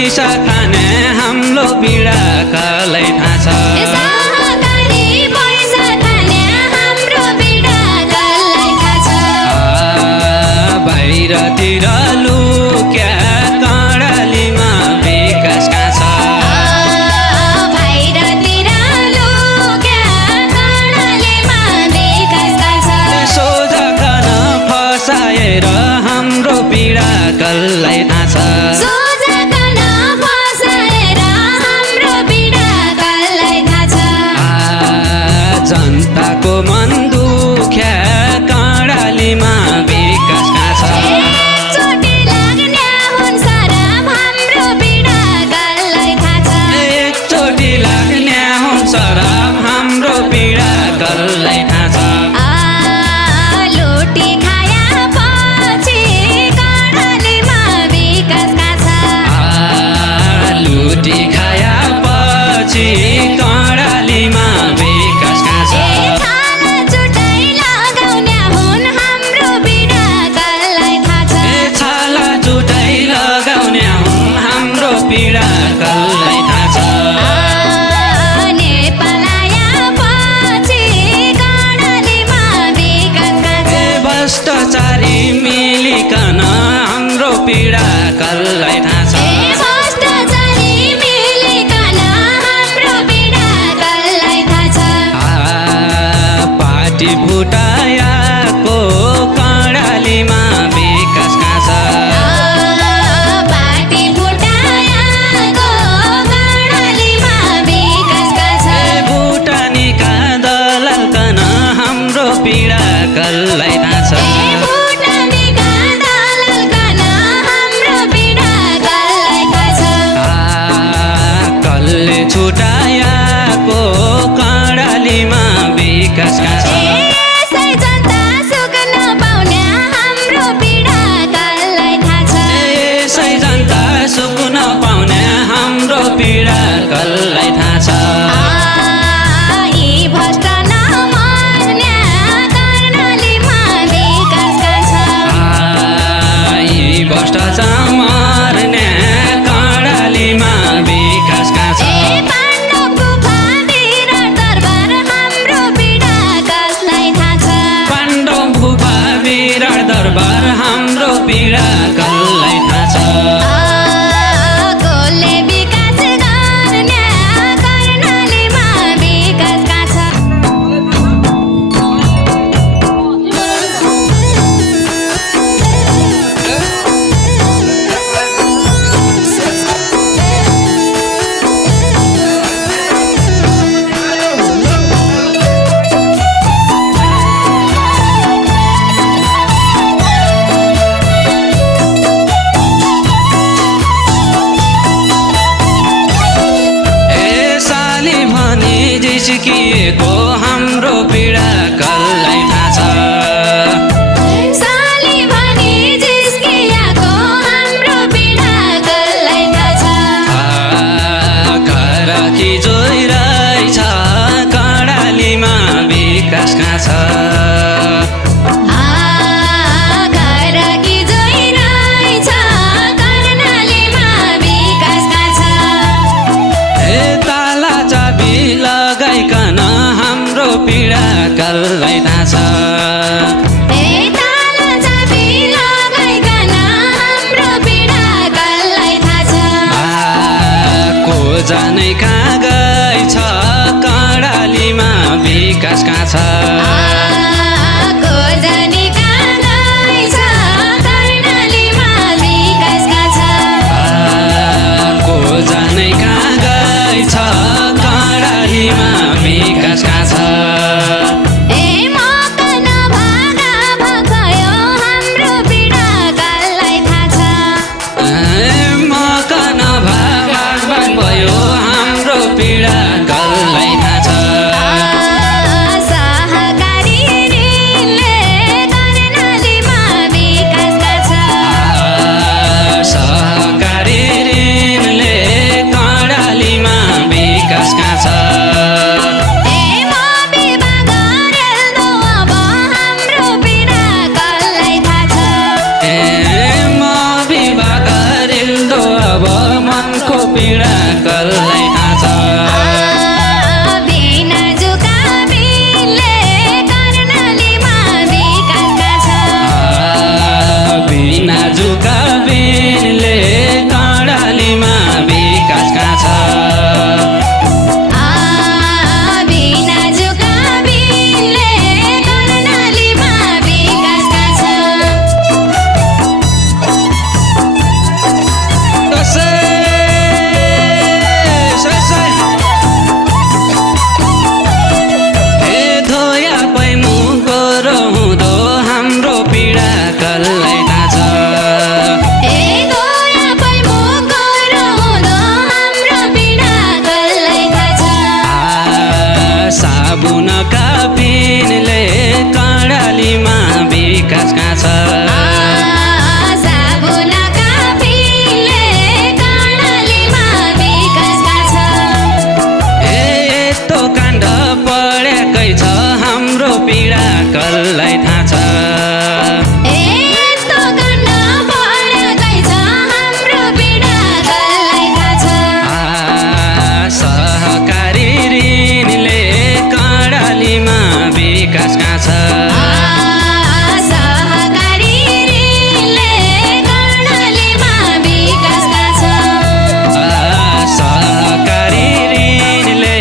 पैसा खाने हाम्रो पीडा कसलाई थाहा छ सहकारी पैसा खाने हाम्रो पीडा कसलाई थाहा छ बाहिरतिर लुक्या कर्णालीमा विकास कहाँ छ बाहिरतिर लुक्या कर्णालीमा विकास कहाँ छ सोझा खान फसाएर हाम्रो पीडा कसलाई थाहा छ सोझा खान फसाएर हाम्रो पीडा कसलाई थाहा छ जनताको मन दुख्या कर्णालीमा विकास कहाँ छ चोटी लाग्ने हुन्छ राम हाम्रो पीडा कसलाई थाहा छ एकचोटि लाग्ने हुन्छ र हाम्रो पीडा कसलाई थाहा छ लुटी खाया पछि कर्णालीमा विकास कहाँ छ लुटी खाया पछि कर्णालीमा विकास कहाँ छ छाला चुटाइ लगाउने हुन् हाम्रो पीडा कसलाई थाहा छ छाला चुटाइ लगाउने हुन् हाम्रो पीडा कसलाई थाहा छ नेपाल आएपछि कर्णालीमा विकास कहाँ छ भ्रष्टाचारी मिलिकन हाम्रो पीडा कसलाई थाहा छ भ्रष्टाचारी मिलिकन हाम्रो पीडा कसलाई थाहा छ पार्टी फुटाएको कर्णालीमा विकास कहाँ छ पार्टी फुटाएको कर्णालीमा विकास कहाँ छ भुटानीका दलालकन हाम्रो पीडा कसलाई थाहा छ भुटानीका दलालकन हाम्रो पीडा कसलाई थाहा छ कसले छुटाएको कर्णालीमा विकास कहाँ छ यसै जनता सुख नपाउने हाम्रो पीडा कसलाई थाहा छ यसै जनता सुख नपाउने हाम्रो पीडा कसलाई थाहा छ यी भ्रष्ट नमान्ने कर्णालीमा विकास कहाँ छ यी भ्रष्टाचार मार्ने कर्णालीमा विकास कहाँ छ पाण्डवको भावीर दरबार हाम्रो पीडा कसलाई थाहा छ पाण्डव भूपा विराट दरबार हाम्रो पीडा कसलाई थाहा छ कसले विकास गर्ने कर्णालीमा विकास कहाँ छ साली भनी जिस्किएको हाम्रो पीडा कसलाई थाहा छ साली भनी जिस्किएको हाम्रो पीडा कसलाई थाहा छ घर कि जोइ रहेछ कर्णालीमा विकास कहाँ छ घर कि जोइ रहेछ कर्णालीमा विकास कहाँ छ ताला चाबी लगाइकन हाम्रो पीडा कसलाई थाहा छ ताला चाबी लगाइकन हाम्रो पीडा कसलाई थाहा छ को जाने कहाँ गइ छ कर्णालीमा विकास कहाँ छ को जाने कहाँ गइ छ कर्णालीमा विकास कहाँ छ को जाने कहाँ गइ छ कर्णालीमा विकास कहाँ छ मौका नभागा भगयो हाम्रो पीडा कसलाई थाहा छ मौका नभए भयो हाम्रो पीडा कसलाई थाहा छ पीडा कसलाई थाहा छ बिना जुकाबिनले कर्णालीमा विकासका छ बिना जुकाबिनले कर्णालीमा विकासका छ बिना जुकाबिनले कर्णालीमा विकासका छ धोया पैमुको रहुँदो हाम्रो पीडा कसलाई थाहा छ धोया पैमुको रहुँदो हाम्रो पीडा कसलाई थाहा छ साबुनका पिनले कर्णालीमा विकासका छ साबुनका पिनले कर्णालीमा विकासका छ यस्तो काण्ड पढेकै छ हाम्रो पीडा कसलाई थाहा छ यस्तो काण्ड पढेकै छ हाम्रो पीडा कसलाई थाहा छ सहकारी ऋणले कर्णालीमा विकासका छ सहकारी ऋणले कर्णालीमा विकासका छ सहकारी ऋणले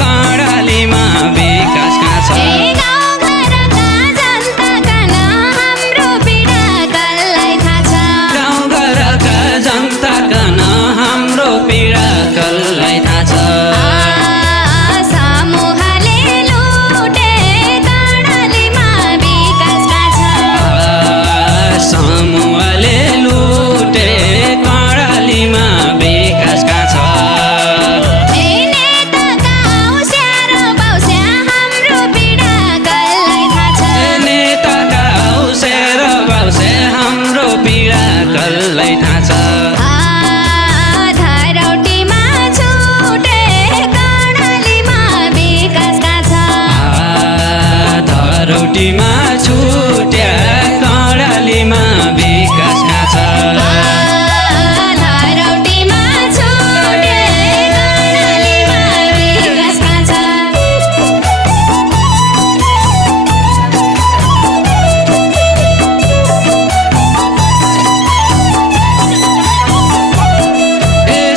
कर्णालीमा विकासका छ गाउँघरका जनताका न हाम्रो पीडा कसलाई थाहा छ गाउँघरका जनताका न हाम्रो पीडा कसलाई थाहा छ समूहले लुटे कर्णालीमा विकासका छ समूहले लुटे कर्णालीमा विकासका छ नेताका औस्यार बाउस्या हाम्रो पीडा कसलाई थाहा छ नेताका औसेर बाउसे हाम्रो पीडा कसलाई थाहा छ धरौटीमा छुटे कर्णालीमा विकासका छ धरौटीमा छुट्या कर्णालीमा विकासका छ धरौटीमा छुटे कर्णालीमा विकासका छ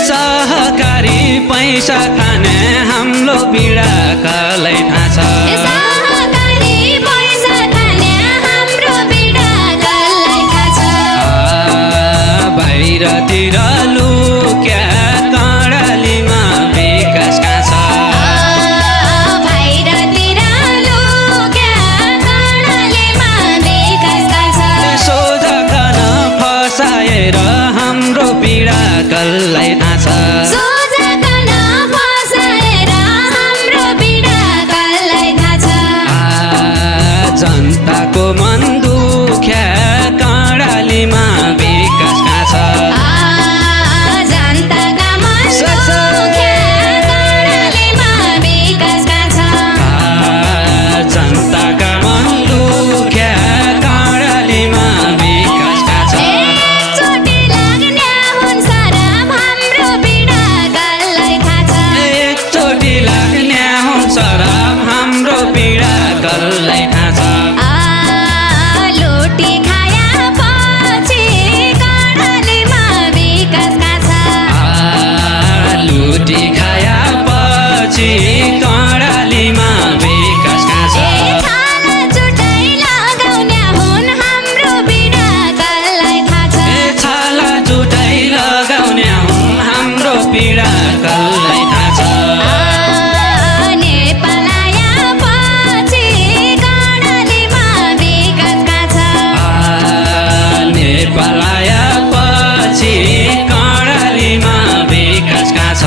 सहकारी पैसा खाने हाम्रो पीडा कसलाई थाहा छ सहकारी पैसा खाने हाम्रो पीडा कसलाई थाहा छ बाहिरतिर लुक्या कर्णालीमा विकासका छ बाहिरतिर लुक्या कर्णालीमा विकासका छ सोझा खान फसाएर हाम्रो पीडा कसलाई थाहा छ सोझा कान फसाएर हाम्रो पीडा कसलाई थाहा छ जनताको मन दुख्या कर्णालीमा विकासका छ जनताका मन दुख्या कर्णालीमा विकासका छ जनताका मन दुख्या कर्णालीमा विकासका छ एकचोटि लाग्ने हुन्छ राम हाम्रो पीडा कसलाई थाहा छ एकचोटि लाग्ने हुन्छ र हाम्रो पीडा कसलाई थाहा छ लुटी खाया पछि कर्णालीमा विकासका छ लुटी खाया पछि कर्णालीमा विकासका छ छाला चुटाइ लगाउने हुन् हाम्रो पीडा कसलाई थाहा छ छाला चुटाइ लगाउने हुन् हाम्रो पीडा कसलाई थाहा छ नेपाल आया पछि कर्णालीमा विकासका छ नेपाल आएपछि कर्णालीमा विकासका छ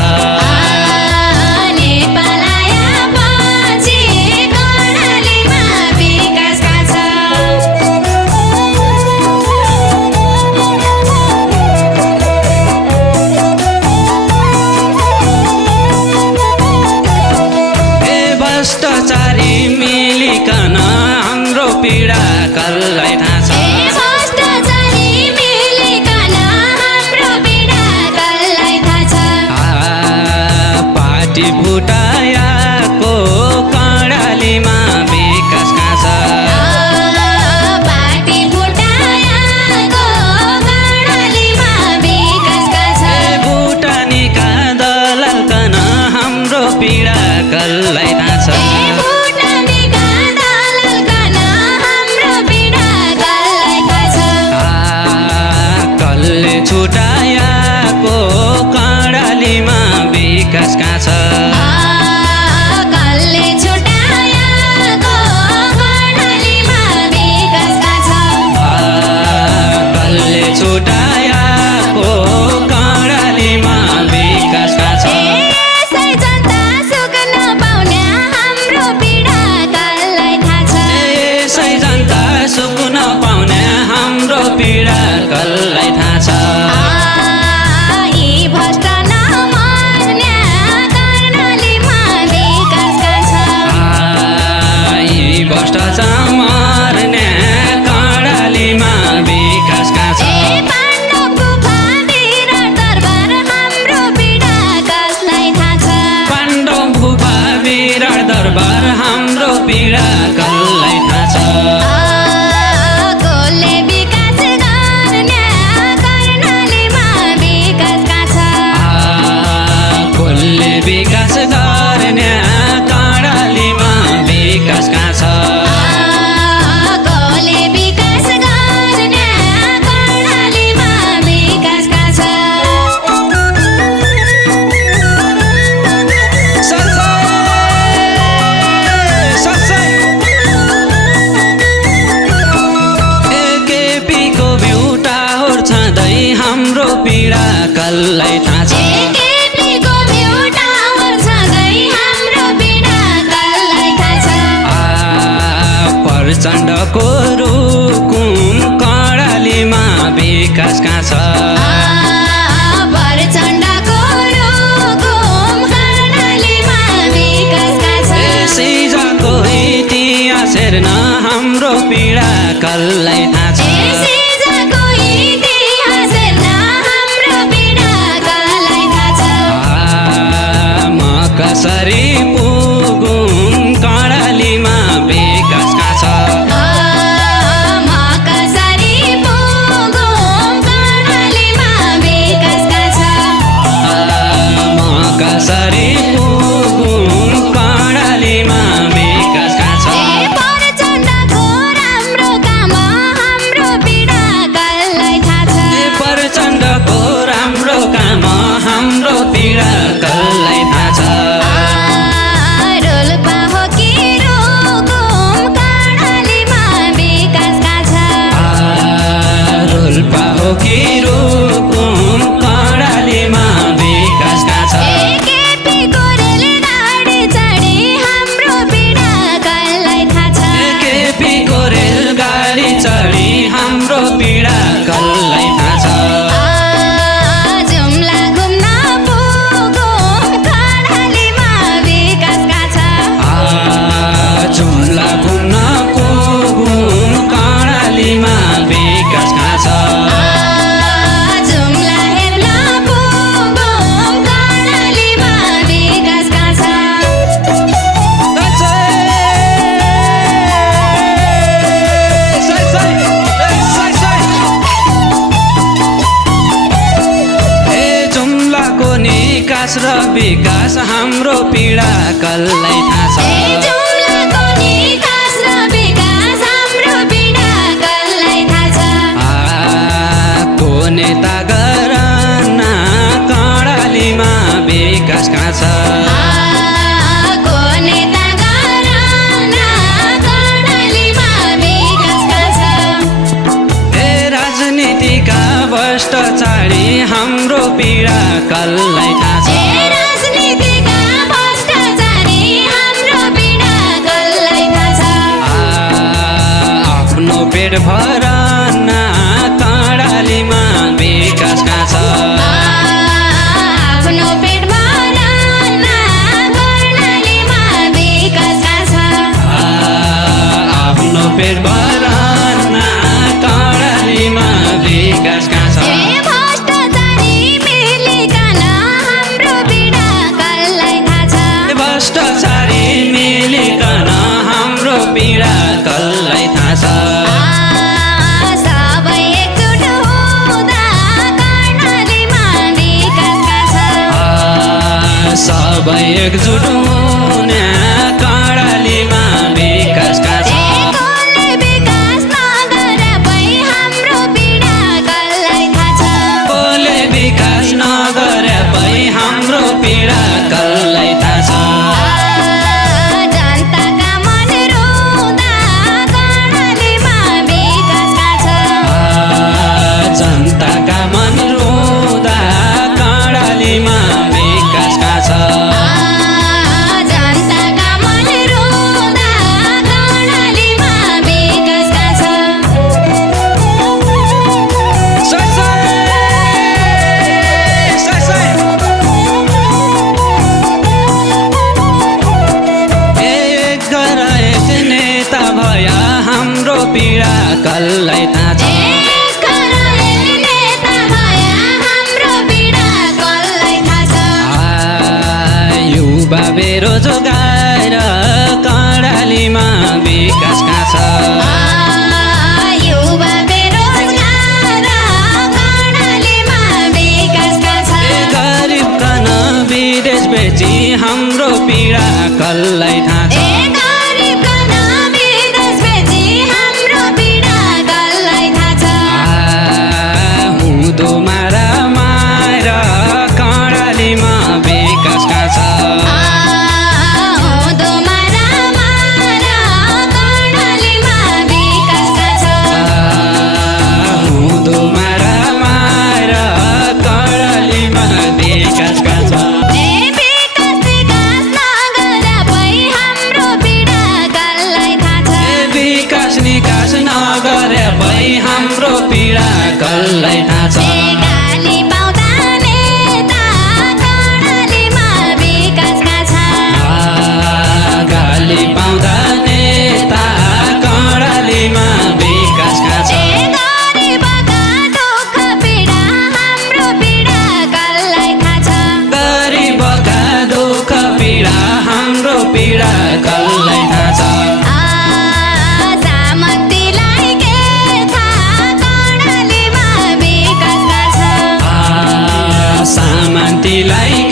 छुटायाको कर्णालीमा विकास कहाँ छ कसले छुटायाको कर्णालीमा विकास कहाँ छ कसले छुटायाको कर्णालीमा विकास कहाँ छ यसै जनता सुख नपाउने हाम्रो पीडा कसलाई थाहा छ यसै जनता सुख नपाउने हाम्रो पीडा कसलाई थाहा छ यी भ्रष्ट नमर्ने कर्णालीमा विकास कहाँ छ यी भ्रष्टाचार मर्ने कर्णालीमा विकास कहाँ छ पाण्डव गुफा विराट दरबार हाम्रो पीडा कसलाई थाहा छ पाण्डव गुफा विराट दरबार हाम्रो पीडा कसलाई थाहा छ कसले विकास गर्ने कर्णालीमा विकास कहाँ छ कसले विकास गर्ने कर्णालीमा विकास कहाँ छ कसले विकास गर्ने कर्णालीमा विकास कहाँ छ एकेपीको भ्युटा छँदै हाम्रो पीडा कसलाई थाहा छ एकेपीको भ्युटा छँदै हाम्रो पीडा कसलाई थाहा छ प्रचण्डको रुकुम कर्णालीमा विकास कहाँ छ प्रचण्डको रुकुम कर्णालीमा विकास कहाँ छ सिजाको इतिहास हेर्न हाम्रो पीडा कसलाई थाहा छ सिजाको इतिहास हेर्न हाम्रो पीडा कसलाई थाहा छ म कसरी पुगुँ कर्णालीमा विकास कहाँ छ म कसरी पुगौँ कर्णालीमा विकास कहाँ छ म कसरी पुगुँ कर्णालीमा विकास कहाँ छ प्रचण्डको राम्रो काम हाम्रो पीडा कसलाई थाहा छ प्रचण्डको राम्रो काम हाम्रो पीडा कसलाई थाहा छ रोल्पा हो कि रुकुम कर्णालीमा विकास कहाँ छ रोल्पा हो कि रुकुम कर्णालीमा विकास कहाँ छ एकेपीको रेलगाडी चढी हाम्रो पीडा कसलाई थाहा छ केपीको रेलगाडी चढी हाम्रो पीडा कसलाई थाहा छ जुम्ला घुम्न पुगौँ कर्णालीमा विकास कहाँ छ जुम्ला घुम्न पुगुँ कर्णालीमा विकास कहाँ छ जुम्ला हेर्न पुगौँ कर्णालीमा विकास कहाँ छ जुम्लाको निकास र विकास हाम्रो पीडा कसलाई थाहा छ जुम्लाको निकास र विकास हाम्रो पीडा कसलाई थाहा छ को नेता गरन कर्णालीमा विकास कहाँ छ को नेता गरन कर्णालीमा विकास कहाँ छ राजनीतिका भ्रष्टाचारी हाम्रो पीडा कसलाई थाहा छ राजनीतिका भ्रष्टाचारी हाम्रो पीडा कसलाई थाहा छ आफ्नो पेट भरन कर्णालीमा विकास कहाँ छ आफ्नो पेट भरन कर्णालीमा विकास कहाँ छ आफ्नो पेट भरन कर्णालीमा विकास कहाँ छ भ्रष्टाचारी मिलिकन हाम्रो पीडा कसलाई थाहा छ भ्रष्टाचारी मिलिकन हाम्रो पीडा कसलाई थाहा छ सबै एकजुट हुँदा कर्णालीमा विकास कहाँ छ सबै एकजुट हुने कर्णालीमा विकास कहाँ छ कसले विकास नगरे भई हाम्रो पीडा कसलाई थाहा छ बेरोजगार कर्णालीमा विकास कहाँ छ युवा बेरोजगार कर्णालीमा विकास कहाँ छ गरिब कन विदेश बेची हाम्रो पीडा कसलाई थाहा छ हुँदोमारा माएर कर्णालीमा विकास कहाँ छ हुँदोमारा माएर कर्णालीमा विकास कहाँ छ विकास निकास नगरे भई हाम्रो पीडा कसलाई थाहा छ गाली पाउँदा नेता कर्णालीमा विकास कहाँ छ गाली पाउँदा नेता कर्णालीमा विकास कहाँ छ गरिबका दुःख पीडा हाम्रो पीडा कसलाई थाहा छ गरिबका दुःख पीडा हाम्रो पीडा कसलाई थाहा छ सामन्तीलाई के थाहा कर्णालीमा विकास कहाँ छ सामन्तीलाई